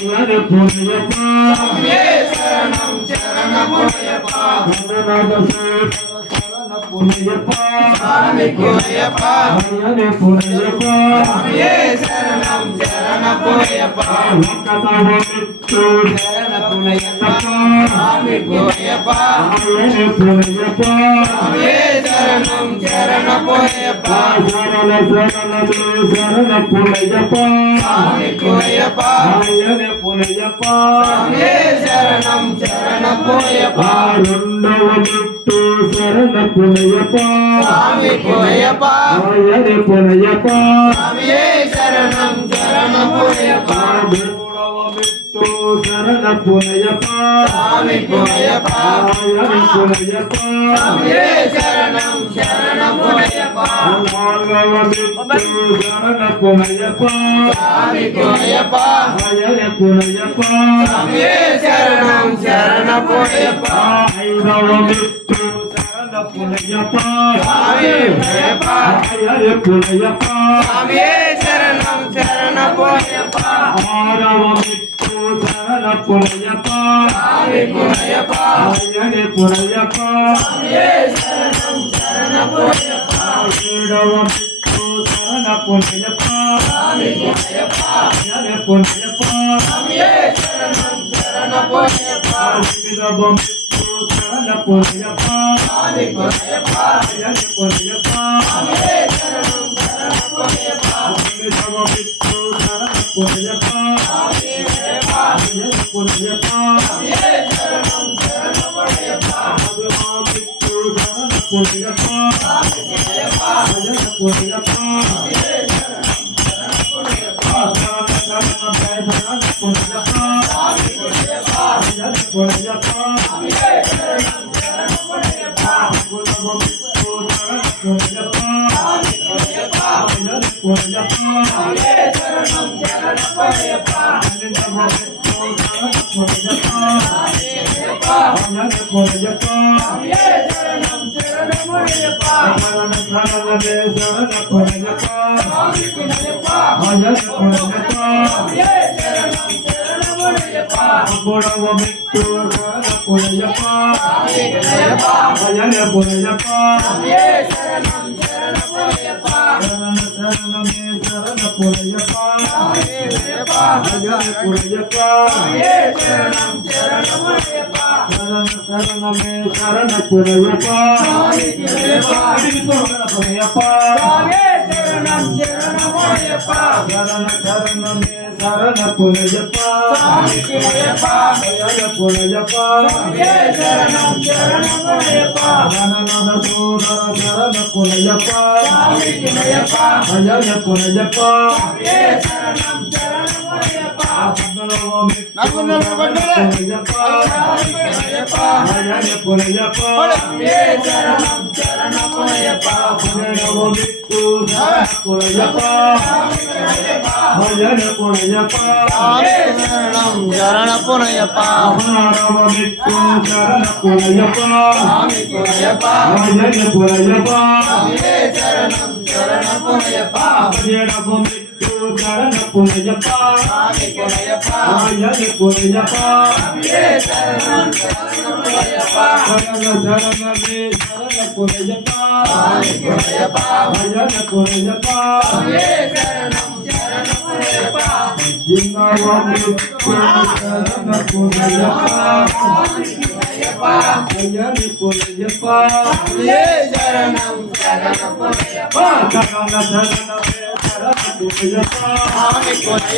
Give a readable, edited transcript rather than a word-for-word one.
అయ్యనే పునయ్యప్ప స్వామియే శరణం శరణమయ్యప్ప పునయ్యప్ప స్వామికోయప్ప అయ్యనే పునయ్యప్ప స్వామియే శరణం శరణమయ్యప్ప ఒక్కతోమిత్తు శరణపునయ్యప్ప స్వామికోయప్ప అయ్యనే పునయ్యప్ప స్వామియే శరణం శరణమయ్యప్ప శరణ శరణ పునయ్యప్ప స్వామికోయప్ప అయ్యనే పునయ్యప్ప స్వామియే శరణం శరణమయ్యప్ప రెండవ మెట్టు శరణ పునయ్యప్ప స్వామికోయప్ప అయ్యనే పునయ్యప్ప స్వామియే శరణం శరణమయ్యప్ప మూడవ మెట్టు శరణ పునయ్యప్ప స్వామికోయప్ప అయ్యనే పునయ్యప్ప స్వామియే శరణం శరణమయ్యప్ప నాలుగవ మెట్టు శరణ పునయ్యప్ప స్వామికోయప్ప అయ్యనే పునయ్యప్ప స్వామియే శరణం శరణమయ్యప్ప ఐదవ మెట్టు శరణ పునయ్యప్ప స్వామికోయప్ప అయ్యనే పునయ్యప్ప స్వామియే శరణం శరణమయ్యప్ప ఆరవ మెట్టు శరణ పునయ్యప్ప స్వామికోయప్ప అయ్యనే పునయ్యప్ప స్వామియే శరణం శరణమయ్యప్ప ఏడవ మెట్టు శరణ పునయ్యప్ప స్వామికోయప్ప అయ్యనే పునయ్యప్ప స్వామియే శరణం శరణమయ్యప్ప ఎనిమిదవ మెట్టు శరణ పునయ్యప్ప స్వామికోయప్ప అయ్యనే పునయ్యప్ప స్వామియే శరణం శరణమయ్యప్ప తొమ్మిదవ మెట్టు శరణ పునయ్యప్ప స్వామికోయప్ప అయ్యనే పునయ్యప్ప స్వామియే శరణం శరణమయ్యప్ప పదవ మెట్టు శరణ పునయ్యప్ప స్వామికోయప్ప అయ్యనే పునయ్యప్ప స్వామియే శరణం శరణమయ్యప్ప శరణ పునయ్యప్ప స్వామికోయప్ప అయ్యనే పునయ్యప్ప స్వామియే శరణం శరణమయ్యప్ప పదవ మెట్టు శరణ పునయ్యప్ప స్వామికోయప్ప అయ్యనే పునయ్యప్ప స్వామియే శరణం శరణమయ్యప్ప పన్నెండవ మెట్టు శరణ పునయ్యప్ప స్వామికోయప్ప అయ్యనే పునయ్యప్ప స్వామియే శరణం శరణమయ్యప్ప శరణ శరణ పునయ్యప్ప స్వామికోయప్ప అయ్యనే పునయ్యప్ప స్వామియే శరణం శరణమయ్యప్ప మూడవ మెట్టు శరణ పునయ్యప్ప స్వామికోయప్ప అయ్యనే పునయ్యప్ప స్వామియే శరణం శరణమయ్యప్ప శరణ శరణమే శరణ పునయ్యప్ప స్వామికోయప్ప అయ్యనే పునయ్యప్ప స్వామియే శరణం శరణమయ్యప్ప శరణ శరణమే శరణ పునయ్యప్ప స్వామికోయప్ప పునయ్యప్ప స్వామియే శరణం శరణమయ్యప్ప శరణ శరణమే శరణ పునయ్యప్ప స్వామికోయప్ప అయ్యనే పునయ్యప్ప స్వామియే శరణం శరణమయ్యప్ప గణనాథ సోదర శరణ పునయ్యప్ప స్వామికోయప్ప అయ్యనే పునయ్యప్ప స్వామియే శరణం శరణమయ్యప్ప పద్మనాభ మెట్టు పునయ్యప్ప స్వామికోయప్ప అయ్యనే పునయ్యప్ప స్వామియే శరణం శరణమయ్యప్ప పన్నెండవ మెట్టు శరణ పునయ్యప్ప అయ్యనే పునయ్యప్ప స్వామియే శరణం శరణమయ్యప్ప పదహారవ మెట్టు శరణ పునయ్యప్ప స్వామికోయప్ప అయ్యనే పునయ్యప్ప స్వామియే శరణం శరణమయ్యప్ప పదిహేడవ మెట్టు శరణ పునయ్యప్ప స్వామికోయప్ప అయ్యనే పునయ్యప్ప స్వామియే శరణం శరణమయ్యప్ప శరణ శరణమే శరణ పునయ్యప్ప స్వామికోయప్ప అయ్యనే పునయ్యప్ప స్వామియే శరణం శరణమయ్యప్ప జిన్నవ మెట్టు శరణ పునయ్యప్ప స్వామికోయప్ప అయ్యనే పునయ్యప్ప స్వామియే శరణం శరణమయ్యప్ప శరణ శరణమే శరణ పునయ్యప్ప స్వామికోయప్ప